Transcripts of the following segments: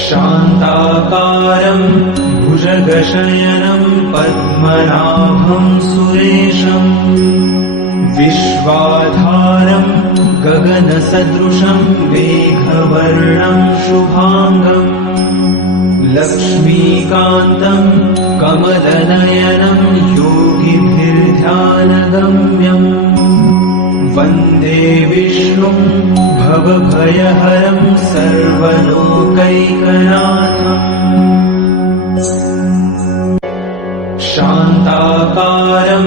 शान्ताकारं भुजगशयनं पद्मनाभं सुरेशं विश्वाधारं गगनसदृशं मेघवर्णं शुभांगं लक्ष्मीकान्तं कमलनयनं योगिभिर्ध्यानगम्यं वन्दे विष्णुं भवभयहरं सर्वलोकैकनाथम् शान्ताकारं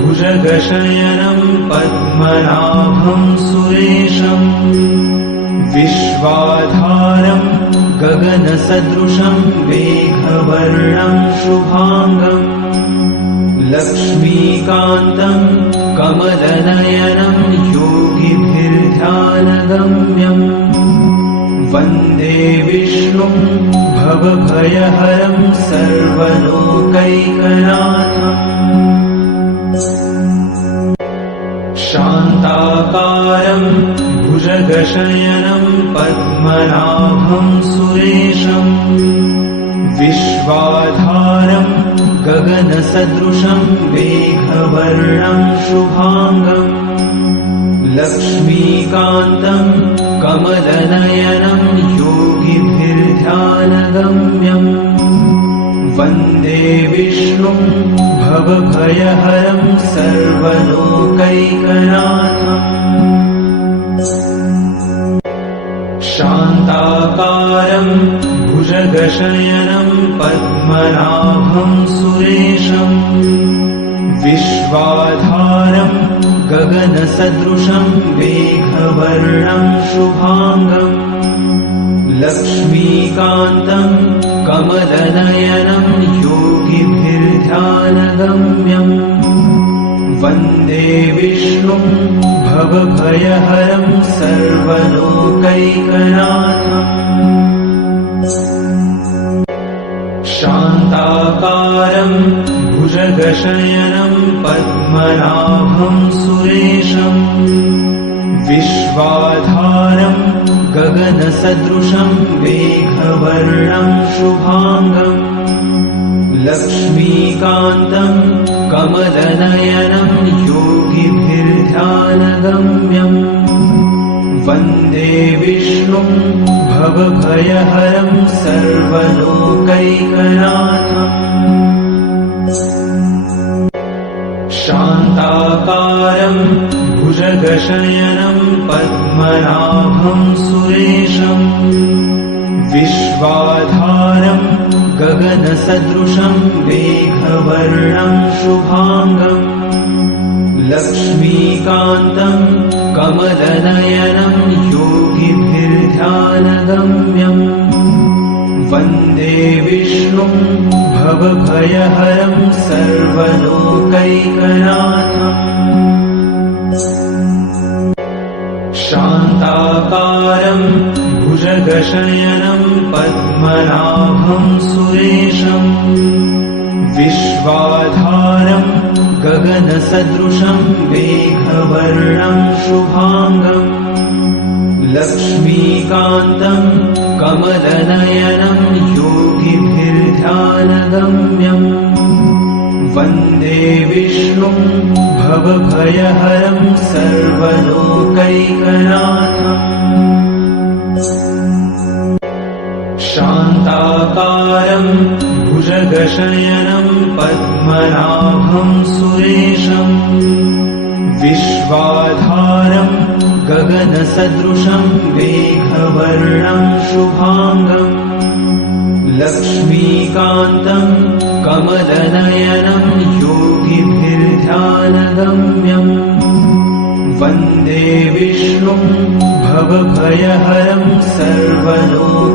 भुजगशयनं पद्मनाभं सुरेशं विश्वाधारं गगनसदृशं मेघवर्णं शुभांगं लक्ष्मीकान्तं कमलनयनं योगिभिर्ध्यानगम्यं वन्दे विष्णुं भवभयहरं सर्वलोकैकनाथम् शान्ताकारं भुजगशयनं पद्मनाभं सुरेशं विश्वाधारं गगनसदृशं मेघवर्णं शुभांगं लक्ष्मीकान्तं कमलनयनं योगिभिर्ध्यानगम्यं वन्दे विष्णुं भवभयहरं सर्वलोकैकनाथम् शान्ताकारं भुजगशयनं पद्मनाभं सुरेशं विश्वाधारं गगनसदृशं मेघवर्णं शुभांगं लक्ष्मीकान्तं कमलनयनं योगिभिर्ध्यानगम्यं वन्दे विष्णुं भवभयहरं सर्वलोकैकनाथम् शान्ताकारं भुजगशयनं पद्मनाभं सुरेशं विश्वाधारं गगनसदृशं मेघवर्णं शुभांगं लक्ष्मीकान्तं कमलनयनं योगिभिर्ध्यानगम्यं वन्दे विष्णुं भवभयहरं सर्वलोकैकनाथम् शान्ताकारं भुजगशयनं पद्मनाभं सुरेशं विश्वाधारं गगनसदृशं मेघवर्णं शुभांगं लक्ष्मीकान्तं कमलनयनं योगिभिर्ध्यानगम्यं वन्दे विष्णुं भवभयहरं सर्वलोकैकनाथम् शान्ताकारं भुजगशयनं पद्मनाभं सुरेशं विश्वाधारं गगनसदृशं मेघवर्णं शुभांगं लक्ष्मीकान्तं कमलनयनं योगिभिर्ध्यानगम्यं वन्दे विष्णुं भवभयहरं सर्वलोकैकनाथम् शान्ताकारं भुजगशयनं पद्मनाभं सुरेशं विश्वाधारं गगनसदृशं मेघवर्णं शुभांगं लक्ष्मीकान्तं कमलनयनं योगिभिर्ध्यानगम्यं वन्दे विष्णुं भवभयहरं सर्वलोकैकनाथम्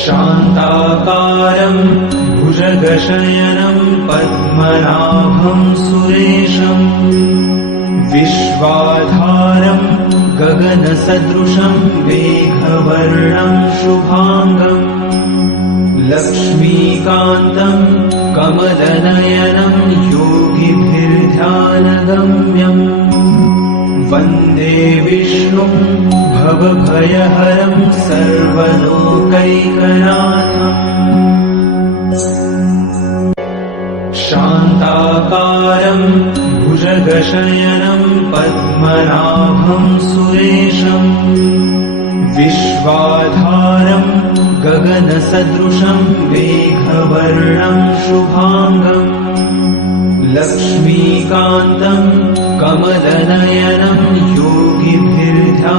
शान्ताकारं भुजगशयनं पद्मनाभं सुरेशं विश्वाधारं गगनसदृशं मेघवर्णं शुभांगं लक्ष्मीकान्तं कमलनयनं योगिभिर्ध्यानगम्यं वन्दे विष्णुं भवभयहरं सर्वलोकैकनाथम् शान्ताकारं भुजगशयनं पद्मनाभं सुरेशम् विश्वाधारं गगनसदृशं मेघवर्णं शुभाङ्गम् लक्ष्मीकान्तं कमलनयनं योगिभिर्ध्यानगम्यम्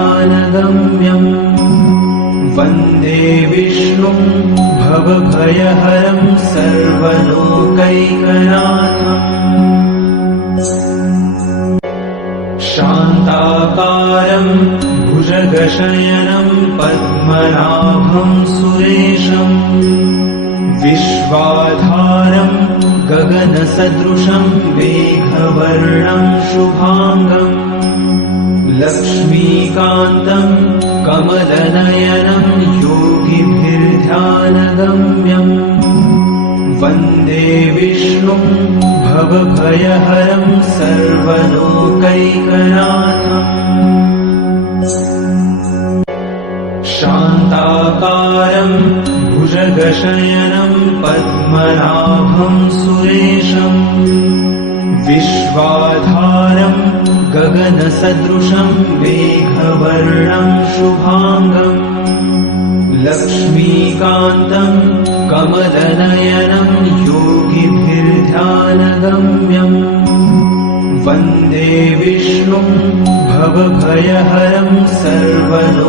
वन्दे विष्णुं भवभयहरं सर्वलोकैकनाथम् शान्ताकारं भुजगशयनं पद्मनाभं सुरेशम् विश्वाधारं गगनसदृशं मेघवर्णं शुभाङ्गम् लक्ष्मीकान्तं कमलनयनं योगिभिर्ध्यानगम्यम् वन्दे विष्णुं भवभयहरं सर्वलोकैकनाथम् शान्ताकारं भुजगशयनं पद्मनाभं सुरेशम् विश्वाधारं गगनसदृशं मेघवर्णं शुभाङ्गम् लक्ष्मीकान्तं कमलनयनं योगिभिर्ध्यानगम्यम् वन्दे विष्णुं भवभयहरं सर्वलोकैकनाथम्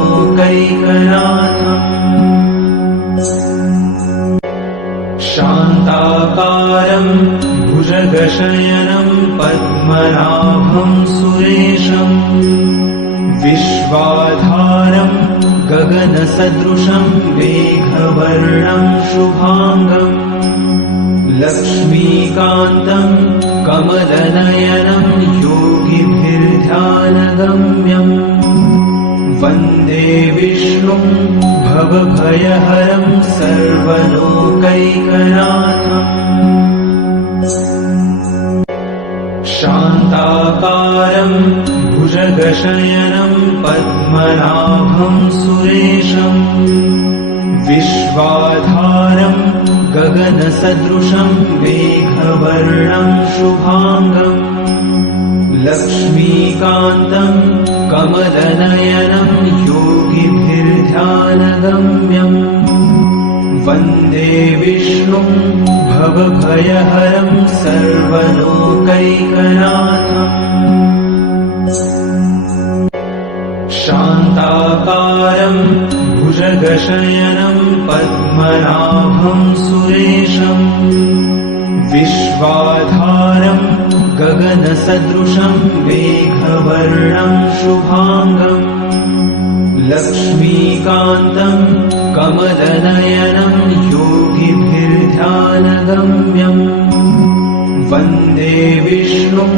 शान्ताकारं भुजगशयनं पद्मनाभं सुरेशम् विश्वाधारं गगनसदृशं मेघवर्णं शुभाङ्गम् लक्ष्मीकान्तं कमलनयनं योगिभिर्ध्यानगम्यम् वन्दे विष्णुं भवभयहरं सर्वलोकैकनाथम् शान्ताकारं भुजगशयनं पद्मनाभं सुरेशम् विश्वाधारं गगनसदृशं मेघवर्णं शुभाङ्गम् लक्ष्मीकान्तं कमलनयनं योगिभिर्ध्यानगम्यम् वन्दे विष्णुं भवभयहरं सर्वलोकैकनाथम् शान्ताकारं भुजगशयनं पद्मनाभं सुरेशम् विश्वाधारं गगनसदृशं मेघवर्णं शुभाङ्गम् लक्ष्मीकान्तं कमलनयनं योगिभिर्ध्यानगम्यम् वन्दे विष्णुं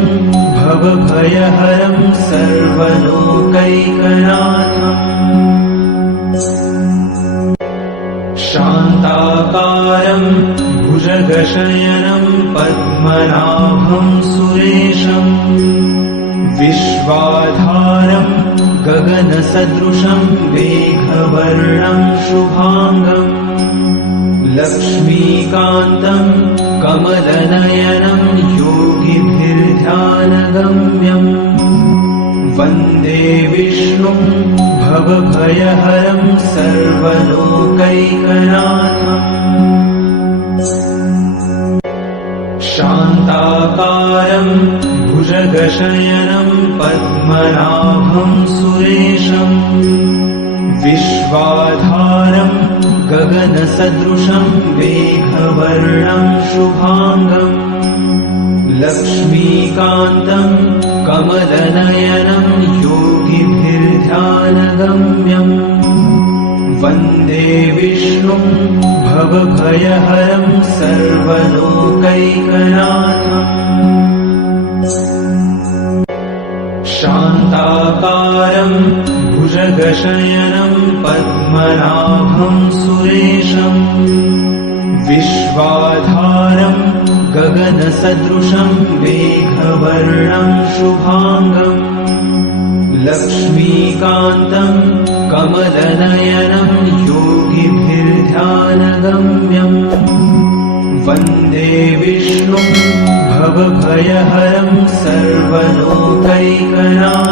भवभयहरं सर्वलोकैकनाथम् शान्ताकारं भुजगशयनं पद्मनाभं सुरेशम् विश्वाधारं गगनसदृशं मेघवर्णं शुभाङ्गम् लक्ष्मीकान्तं कमलनयनं योगिभिर्ध्यानगम्यम् वन्दे विष्णुं भवभयहरं सर्वलोकैकनाथम् शान्ताकारं भुजगशयनं पद्मनाभं सुरेशम् विश्वाधारं गगनसदृशं मेघवर्णं शुभाङ्गम् लक्ष्मीकान्तं कमलनयनं योगिभिर्ध्यानगम्यम् वन्दे विष्णुं भवभयहरं सर्वलोकैकनाथम् शान्ताकारं भुजगशयनं पद्मनाभं सुरेशम् विश्वाधारं गगनसदृशं मेघवर्णं शुभाङ्गम् लक्ष्मीकान्तं कमलनयनं योगिभिर्ध्यानगम्यम् वन्दे विष्णुं भवभयहरं सर्वलोकैकनाथम्